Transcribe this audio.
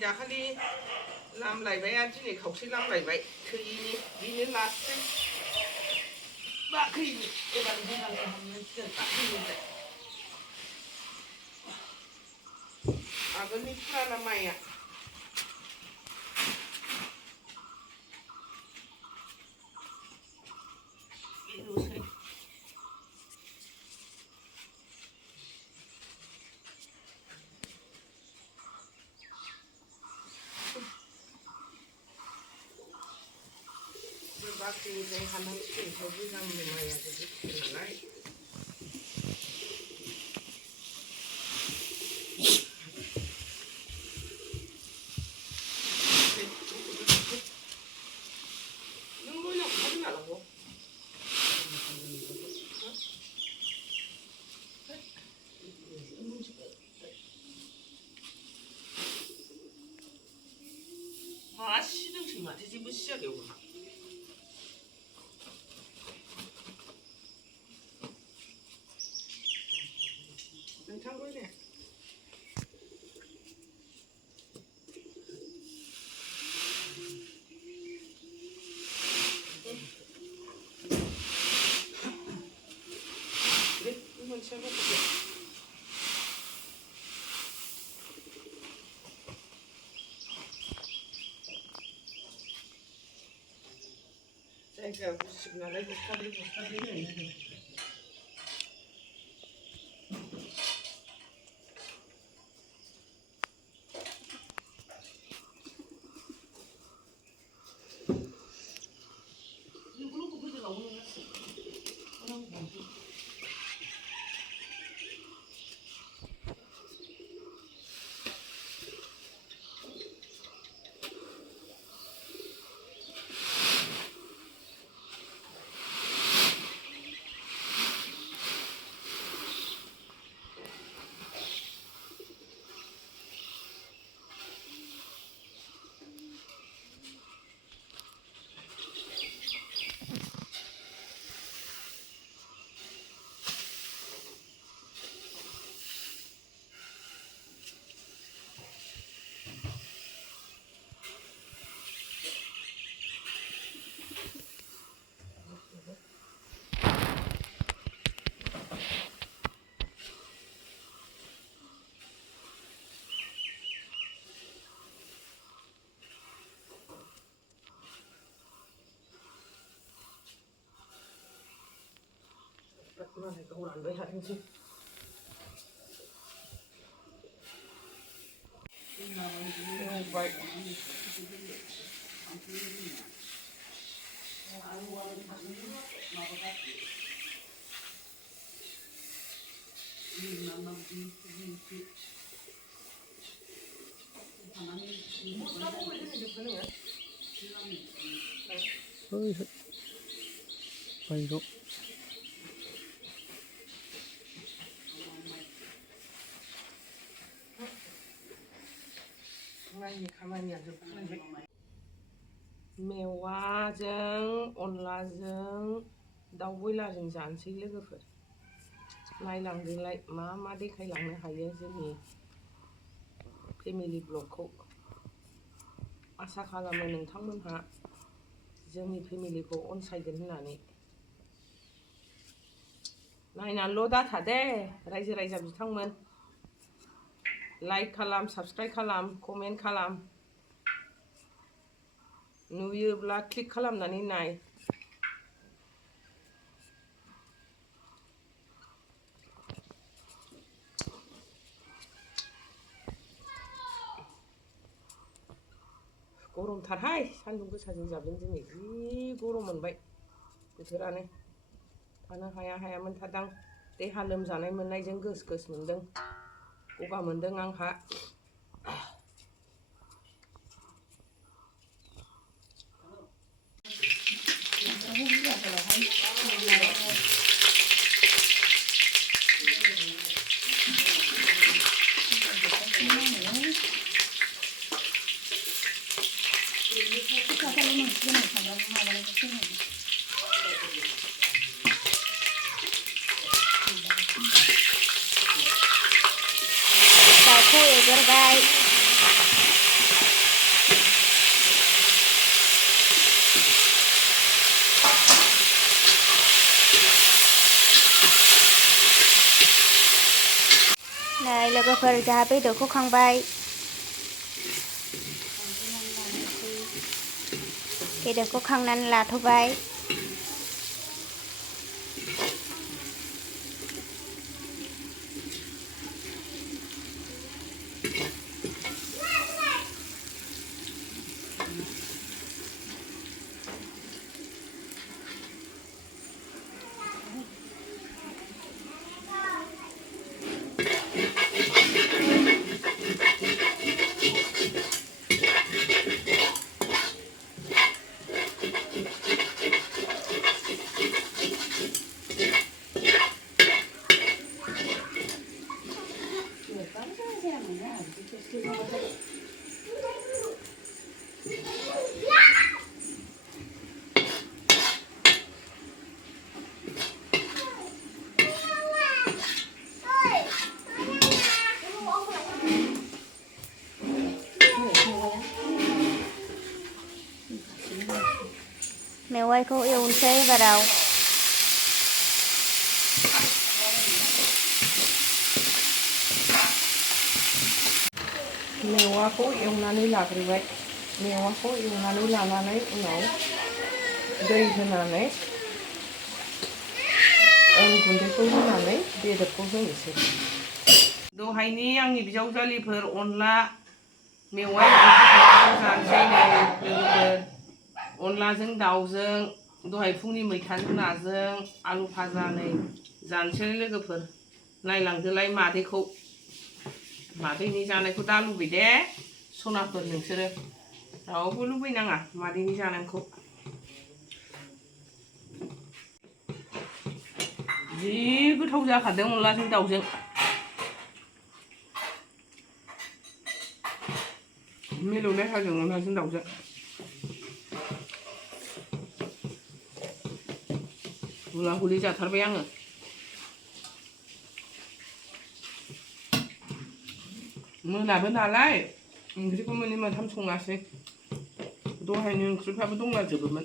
दाखालि लामलायबाय आरो दिनै खावसे लामलायबाय थोयैनि बेनो लास्टसै बाख्रिनि एबार मोजां खालामनांसिगोन बाख्रिनिफ्राय आगोलनि फुराना माइया बेल'सै बाख्रिनिफ्राय हानांसिगोनथ' गोजामनि माइया जोबोद नालाय नों मोनायाव खादों नालांगौ मा सिदोंसै माथो जेबो सियाखै अखा नोंथांबो दे मोनसेया गथ'फोर जायगाया गुसु नालाय बस्थाब्रै होनाय मालाय गाव रानबाय थाथोंसै एवबाय बायग' माइनि खामानिया जोबथारबाय मेवाजों अनलाजों दाउ बयलारजों जानोसै लोगोफोर नायलांदोलाय मा मा देखायलांनो हायो जोंनि फेमिलि ब्लगखौ आसा खालामो नोंथांमोनहा जोंनि फेमिलिखौ अनसायगोन होननानै नायनानैल' दाथा दे रायजो राजा बिथांमोन लाइक खालाम साबस्क्राइब खालाम कमेन्ट खालाम नुयोब्ला क्लिक खालामनानै नाय गरमथारहाय सान्दुं गोसाजों जाबदों दिनै जि गरम मोनबाय बोथोरानो थानो हाया हाया मोनथारदां देहा लोमजानाय मोननायजों गोस गोस मोनदों गगा मोनदों आंहा Aku ya guys. लोगोफोर जाहा बेदरखौ खांबाय बेदरखौ खांनानै लाथ'बाय मेवाइखौ एवनोसै एबाराव मेवाखौ एवनानै लाग्रोबाय मेवाखौ एवनानै लानानै उनाव दै होनानै अन गुन्दैखौ होनानै बेदरखौ होनोसै दहायनि आंनि बिजावजालिफोर अनला मेवाइ ओंख्रि जानोसै नै लोगोफोर अनलाजों दाउजों दहाय फुंनि मैथाजों नाजों आलु भाजा नै जानोसै लोगोफोर नायलांदोलाय मादैखौ मादैनि जानायखौ दा लुबै दे सनाफोर नोंसोरो रावबो लुबैनाङा मादैनि जानायखौ जि गोथाव जाखादों अनलाजों दाउजों मिलौनाय हाजों अनलाजों दाउजों गुला गुलि जाथारबाय आङो मोनाबो नालाय ओंख्रिखौ मोननै मोनथाम सङासै दहायनि ओंख्रिफ्राबो दंलाजोबोमोन